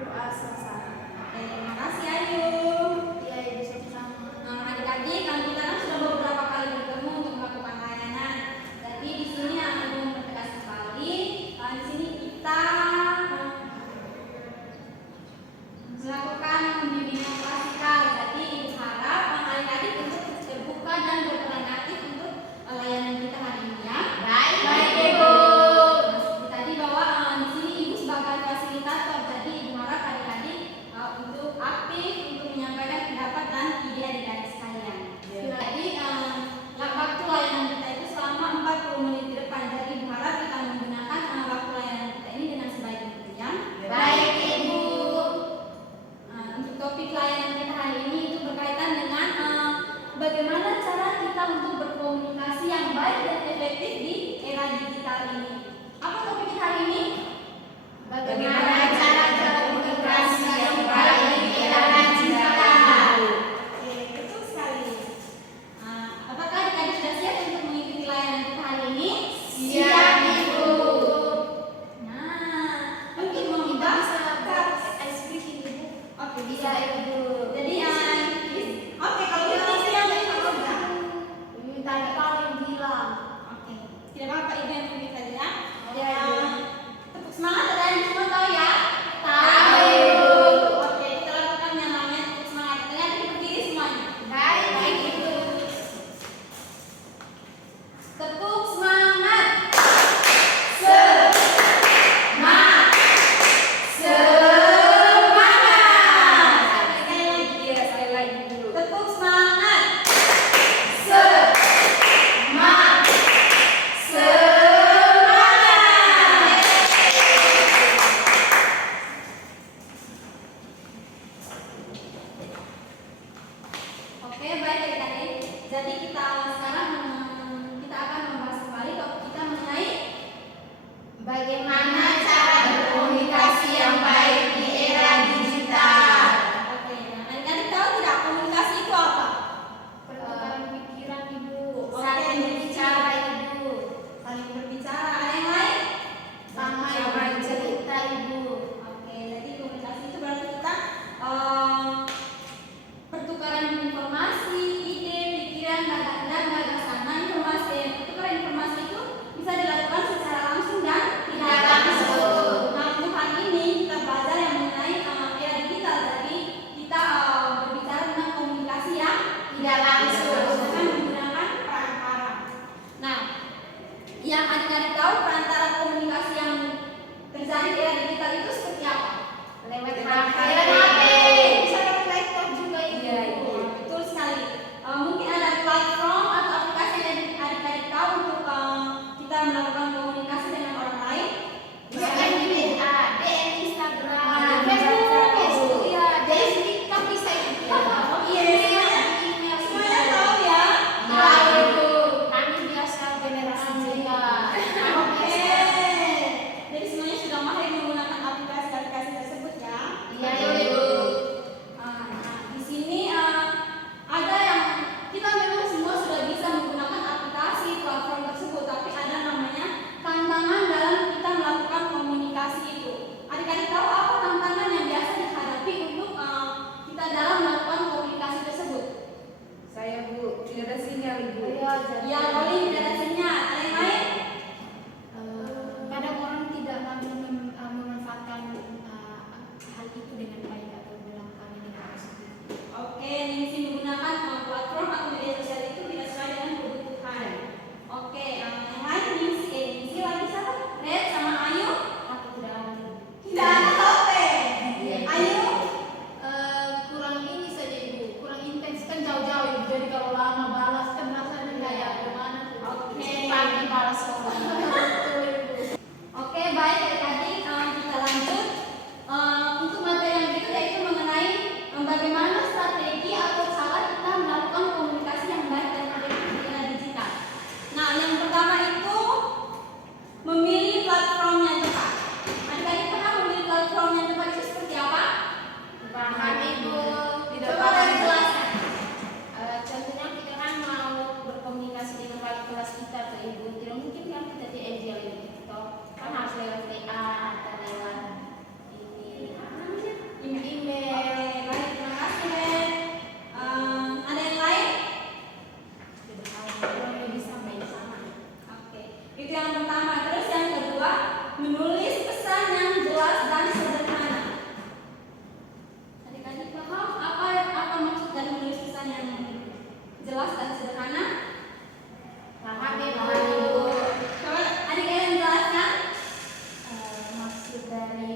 Doa selesai. Terima kasih Ayu. Iya, Ibu sama-sama. Adik-adik, kan kita kan sudah beberapa kali bertemu untuk melakukan layanan. Jadi di sini akan mempertegas sekali. Di sini kita melakukan pembimbingan klasikal. Jadi Ibu harap adik-adik untuk terbuka dan berperan aktif untuk layanan kita hari ini ya. Baik, Ibu. Seperti tadi bahwa di sini Ibu sebagai fasilitator. Jadi Ibu harap adik-adik untuk aktif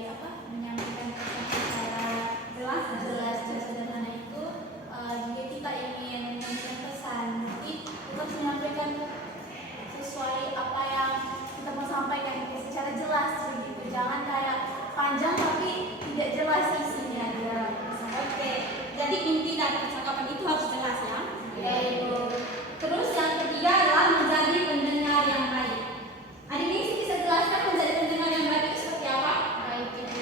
menyampaikan pesan secara jelas dan sederhana itu jika kita ingin menyampaikan pesan, jadi kita harus menyampaikan sesuai apa yang kita mau sampaikan gitu, secara jelas begitu. Jangan kayak panjang tapi tidak jelas isinya dia. Oke, jadi inti dari percakapan itu harus jelas ya. Ya Ibu. Terus yang ketiga adalah menjadi pendengar yang baik. Adik ini bisa jelaskan menjadi pendengar yang baik itu seperti apa? Baik itu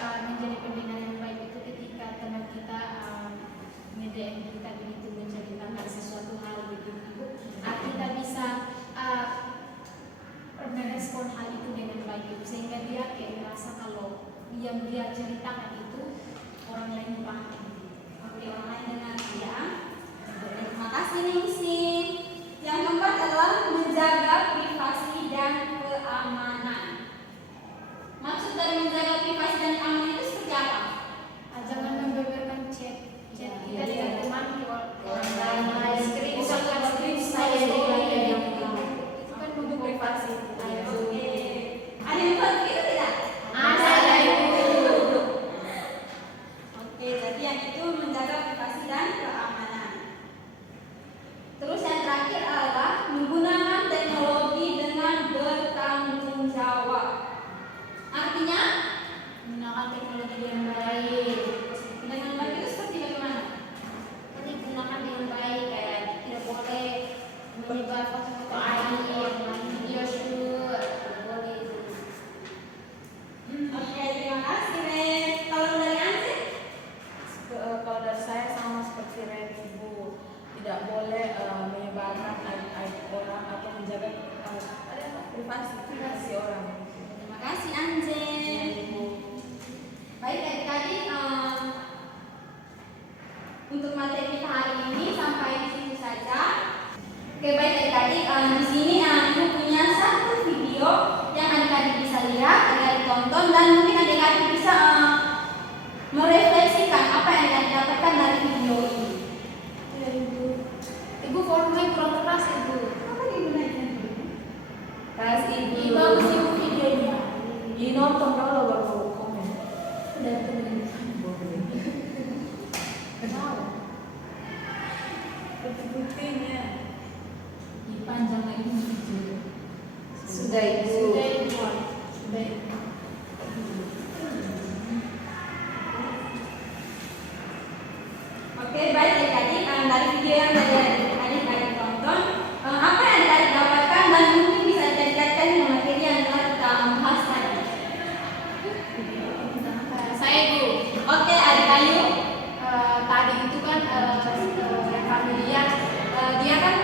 menjadi pendengar yang baik itu ketika teman kita nge-DM kita begitu menceritakan sesuatu hal begitu, kita bisa merespon hal itu dengan baik itu, sehingga dia kayak merasa kalau yang dia ceritakan itu orang lain paham. Oke, orang lain dengar ya. Terima kasih Ningsi. Yang keempat adalah menjaga privasi dan keamanan. Maksud dari menjaga privasi dan keamanan itu seperti apa? Jangan membeberkan chat kita dengan teman orang lain, screenshot saya yang itu kan untuk privasi. Oke. Ada yang buat begitu tidak? Ada ya Ibu. Oke, jadi yang itu menjaga privasi dan keamanan. Terus yang terakhir adalah menggunakan teknologi dengan bertanggung jawab. Artinya Menggunakan teknologi yang baik. dengan baik itu seperti bagaimana? Jadi gunakan dengan baik, kayak tidak boleh menyebar foto-foto aib, video shoot, tidak boleh itu. Oke, terima kasih Ren. Kalau dari Ansi? Kalau dari saya sama seperti Ren, Ibu, tidak boleh menyebarkan aib orang atau menjaga privasi orang. Terima kasih Anjen. Baik adik-adik, untuk materi kita hari ini sampai di situ saja. Oke baik adik-adik, di sini Ibu punya satu video yang adik-adik bisa lihat, adik-adik tonton, dan mungkin adik-adik bisa merefleksikan apa yang adik-adik dapatkan dari video ini. Ya Ibu. Ibu volumenya kurang keras Ibu. Apa digunakan? Kasih Ibu. Ibu bagus Ibu videonya. Ini nonton dulu baru komen. Udah temenin. Kenapa? Bukti-buktinya. Dipanjang lagi video. Sudah Ibu. Sudah Ibu. Sudah Ibu. Oke baik adik-adik, dari video yang tadi adik-adik tonton, apa yang adik-adik dapatkan dan mungkin bisa dikaitkan dengan materi yang telah kita bahas tadi. Saya Ibu. Oke adik Ayu. Tadi itu kan yang kami lihat dia kan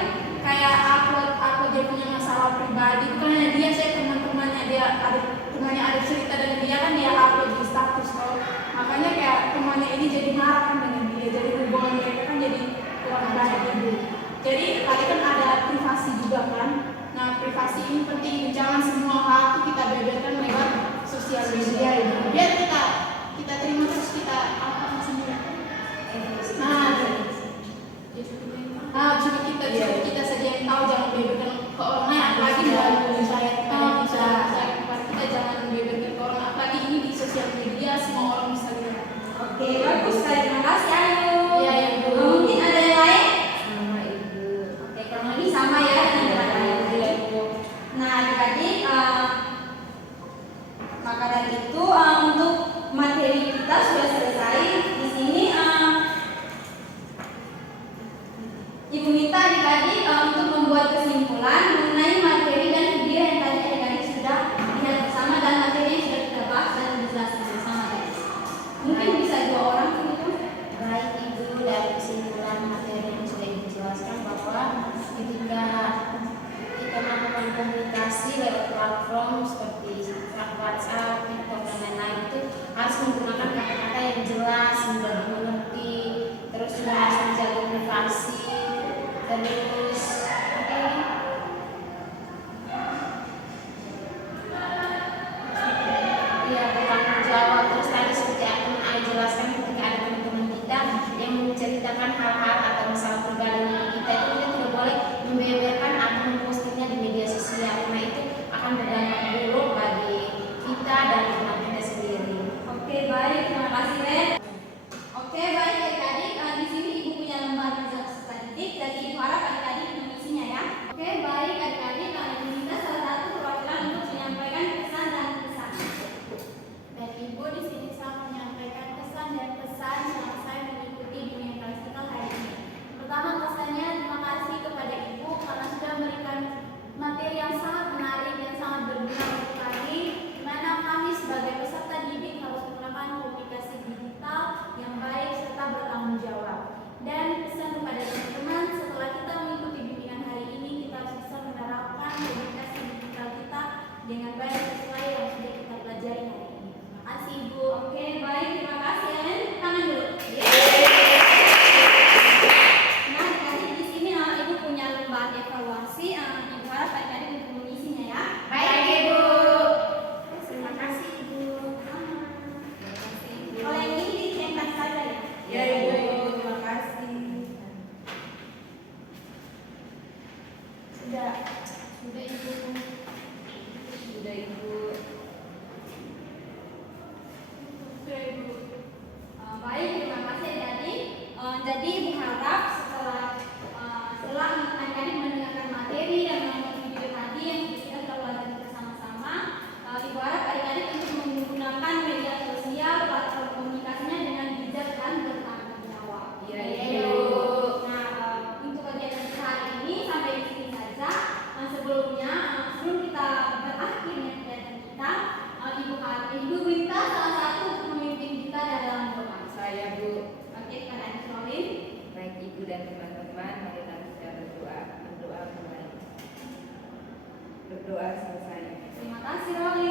kayak upload dia punya masalah pribadi, bukan hanya dia, saya teman-temannya dia ada temannya ada cerita dengan dia kan dia upload di status kalau makanya kayak temannya ini jadi marah kan dengan dia, jadi hubungan mereka kan jadi kurang baik Ibu. Jadi tadi kan ada privasi juga kan, nah privasi ini penting, jangan semua hal itu kita beberkan lewat sosial media Ibu. Biar kita terima terus kita apa sendiri. Cuma kita saja yang tahu, jangan beberkan ke orang lain, apalagi dari saya kita jangan beberkan ke orang, apalagi ini di sosial media semua orang bisa lihat. Oke bagus sekali, terima kasih Ayu. Iya ya Ibu. Mungkin ada yang lain? Sama Ibu. Oke kurang lebih sama ya dengan Ayu. Iya Ibu. Nah adik-adik, maka dari itu untuk materi kita sudah selesai. Di sini Ibu minta adik-adik untuk membuat kesimpulan mengenai materi dan video yang tadi adik-adik sudah lihat bersama dan materi yang sudah kita bahas dan dijelaskan bersama tadi. Mungkin bisa dua orang begitu. Baik Ibu, dari kesimpulan materi yang sudah dijelaskan bahwa ketika kita melakukan komunikasi lewat platform seperti WhatsApp, TikTok dan lain-lain itu harus menggunakan kata-kata yang jelas, mudah dimengerti, terus juga harus menjaga privasi, terus iya bertanggung jawab. Terus tadi seperti aku jelaskan ketika ada teman-teman kita yang menceritakan hal-hal atau masalah pribadi kita itu kita tidak boleh membeberkan atau mempostingnya di media sosial karena itu akan berdampak buruk bagi kita dan teman kita sendiri. berdoa selesai. Terima kasih Roli.